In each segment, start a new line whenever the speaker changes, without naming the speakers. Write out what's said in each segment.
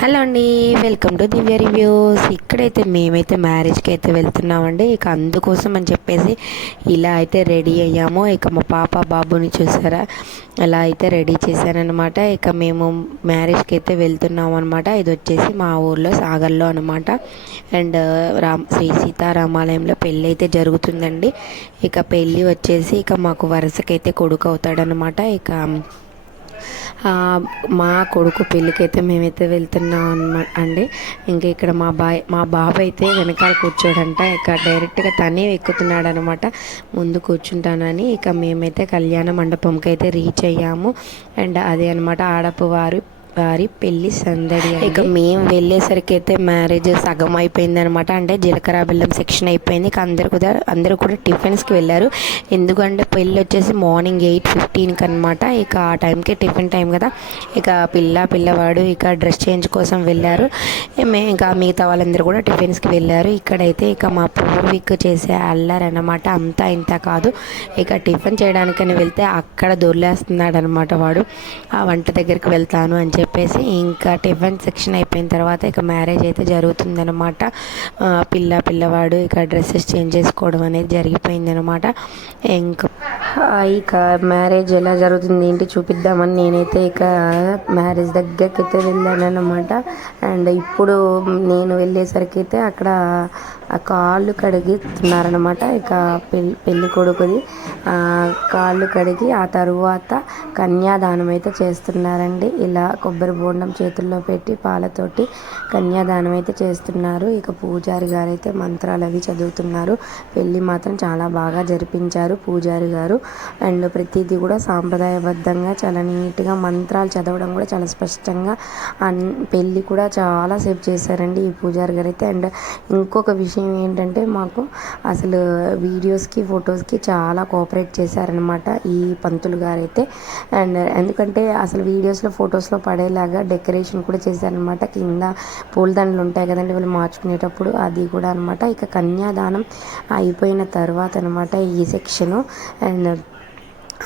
Hello అండి welcome to Divya reviews. ఇక్కడైతే మేమైతే మ్యారేజ్కి అయితే వెళ్తున్నామండి. ఇక అందుకోసం అని చెప్పేసి ఇలా అయితే రెడీ అయ్యాము. ఇక మా పాప బాబుని చూసారా? అలా అయితే రెడీ చేశానమాట ఇక మేము మ్యారేజ్కి అయితే వెళ్తున్నాం అనమాట ఇది వచ్చేసి మా ఊర్లో సాగర్లో అనమాట అండ్ రామ్ శ్రీ సీతారామాలయంలో పెళ్ళి అయితే జరుగుతుందండి. ఇక పెళ్ళి వచ్చేసి ఇక మాకు వరుసకైతే కొడుకు అవుతాడనమాట ఇక మా కొడుకు పెళ్ళికైతే మేమైతే వెళ్తున్నాం అనమాట అండి. ఇంకా ఇక్కడ మా బాయ్ మా బాబు అయితే వెనకాల కూర్చోడంట. ఇక డైరెక్ట్గా తనే ఎక్కుతున్నాడు అనమాట ముందు కూర్చుంటానని ఇక మేమైతే కళ్యాణ మండపంకి అయితే రీచ్ అయ్యాము. అండ్ అదే అనమాట ఆడపు వారు. వారి పెళ్ళి సందడి ఇక మేము వెళ్ళేసరికి అయితే మ్యారేజ్ సగం అయిపోయింది అనమాట అంటే జీలకర్ర బెల్లం సెక్షన్ అయిపోయింది. ఇక అందరు కూడా అందరూ కూడా టిఫిన్స్కి వెళ్ళారు. ఎందుకంటే పెళ్ళి వచ్చేసి మార్నింగ్ ఎయిట్ ఫిఫ్టీన్కి అనమాట ఇక ఆ టైంకి టిఫిన్ టైం కదా. ఇక పిల్ల పిల్లవాడు ఇక డ్రెస్ చేంజ్ కోసం వెళ్ళారు. మేము ఇంకా మిగతా వాళ్ళందరూ కూడా టిఫిన్స్కి వెళ్ళారు. ఇక్కడైతే ఇక మా పూర్వీక్ చేసే అల్లరనమాట అంతా ఇంత కాదు. ఇక టిఫిన్ చేయడానికని వెళ్తే అక్కడ దొర్లేస్తున్నాడు అనమాట వాడు. ఆ వంట దగ్గరికి వెళ్తాను అని చెప్పి చెప్పేసి ఇంకా టిఫిన్ సెక్షన్ అయిపోయిన తర్వాత ఇక మ్యారేజ్ అయితే జరుగుతుందనమాట పిల్ల పిల్లవాడు ఇక డ్రెస్సెస్ చేంజ్ చేసుకోవడం అనేది జరిగిపోయిందనమాట ఇంకా ఇక మ్యారేజ్ ఎలా జరుగుతుంది ఏంటి చూపిద్దామని నేనైతే ఇక మ్యారేజ్ దగ్గరికి అయితే వెళ్ళాను అనమాట అండ్ ఇప్పుడు నేను వెళ్ళేసరికి అయితే అక్కడ కాళ్ళు కడిగిస్తున్నారనమాట ఇక పెళ్ళి పెళ్ళి కొడుకుది. కాళ్ళు కడిగి ఆ తరువాత కన్యాదానం అయితే చేస్తున్నారండి. ఇలా కొబ్బరి బోండం చేతుల్లో పెట్టి పాలతోటి కన్యాదానం అయితే చేస్తున్నారు. ఇక పూజారి గారు అయితే మంత్రాలు అవి చదువుతున్నారు. పెళ్ళి మాత్రం చాలా బాగా జరిపించారు పూజారి గారు. అండ్ ప్రతిదీ కూడా సాంప్రదాయబద్ధంగా చాలా నీట్గా మంత్రాలు చదవడం కూడా చాలా స్పష్టంగా పెళ్ళి కూడా చాలా సేపు చేశారండి ఈ పూజారి గారు అయితే అండ్ ఇంకొక విషయం ఏంటంటే మాకు అసలు వీడియోస్కి ఫొటోస్కి చాలా కోఆపరేట్ చేశారనమాట ఈ పంతులు గారు అయితే అండ్ ఎందుకంటే అసలు వీడియోస్లో ఫొటోస్లో పడేలాగా డెకరేషన్ కూడా చేశారనమాట కింద పూలదండలు ఉంటాయి కదండి వాళ్ళు మార్చుకునేటప్పుడు అది కూడా అనమాట ఇక కన్యాదానం అయిపోయిన తర్వాత అనమాట ఈ సెక్షను. అండ్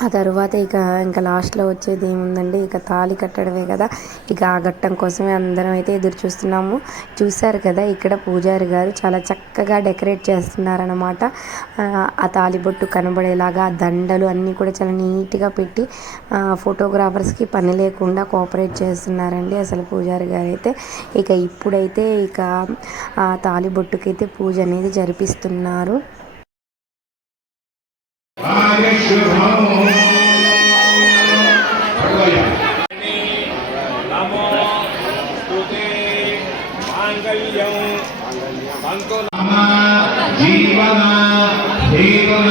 ఆ తర్వాత ఇక ఇంకా లాస్ట్లో వచ్చేది ఏముందండి? ఇక తాళి కట్టడమే కదా. ఇక ఆ ఘట్టం కోసమే అందరం అయితే ఎదురు చూస్తున్నాము. చూశారు కదా ఇక్కడ పూజారి గారు చాలా చక్కగా డెకరేట్ చేస్తున్నారనమాట ఆ తాలిబొట్టు కనబడేలాగా ఆ దండలు అన్నీ కూడా చాలా నీట్గా పెట్టి ఫోటోగ్రాఫర్స్కి పని లేకుండా కోఆపరేట్ చేస్తున్నారండి అసలు పూజారి గారు అయితే. ఇక ఇప్పుడైతే ఇక ఆ తాలిబొట్టుకైతే పూజ అనేది జరిపిస్తున్నారు.
జీవన జీవన.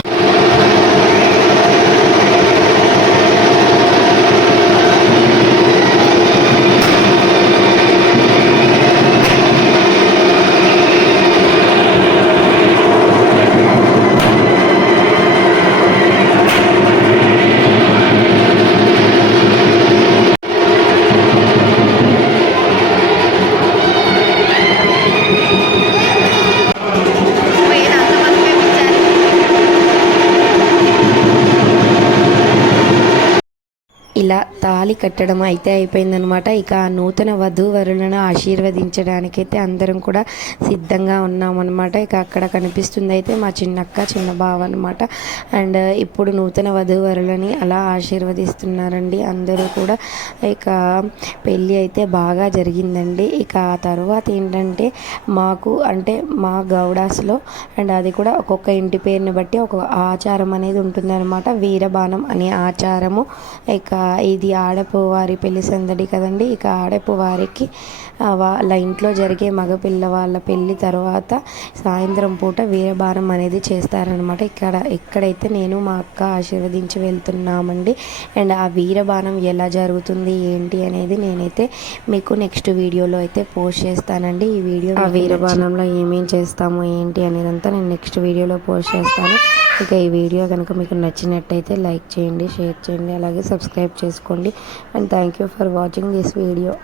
ఇలా తాళి కట్టడం అయితే అయిపోయిందనమాట ఇక నూతన వధూవరులను ఆశీర్వదించడానికైతే అందరం కూడా సిద్ధంగా ఉన్నామన్నమాట. ఇక అక్కడ కనిపిస్తుంది అయితే మా చిన్నక్క చిన్న బావ అనమాట అండ్ ఇప్పుడు నూతన వధూవరులని అలా ఆశీర్వదిస్తున్నారండి అందరూ కూడా. ఇక పెళ్ళి అయితే బాగా జరిగిందండి. ఇక ఆ తర్వాత ఏంటంటే మాకు అంటే మా గౌడాస్లో అండ్ అది కూడా ఒక్కొక్క ఇంటి పేరుని బట్టి ఒక ఆచారం అనేది ఉంటుందన్నమాట. వీరబాణం అనే ఆచారము. ఇక ఇది ఆడపు వారి పెళ్ళి సందడి కదండి. ఇక ఆడపు వారికి వాళ్ళ ఇంట్లో జరిగే మగ వాళ్ళ పెళ్ళి తర్వాత సాయంత్రం పూట వీరభారం అనేది చేస్తారనమాట ఇక్కడ ఎక్కడైతే నేను మా అక్క ఆశీర్వదించి వెళ్తున్నామండి. అండ్ ఆ వీరబాణం ఎలా జరుగుతుంది ఏంటి అనేది నేనైతే మీకు నెక్స్ట్ వీడియోలో అయితే పోస్ట్ చేస్తానండి. ఈ వీడియో ఆ వీరబాణంలో ఏమేం చేస్తాము ఏంటి అనేది అంతా నేను నెక్స్ట్ వీడియోలో పోస్ట్ చేస్తాను. ఇక ఈ వీడియో కనుక మీకు నచ్చినట్టయితే లైక్ చేయండి షేర్ చేయండి అలాగే సబ్స్క్రైబ్ చేసుకోండి and thank you for watching this video.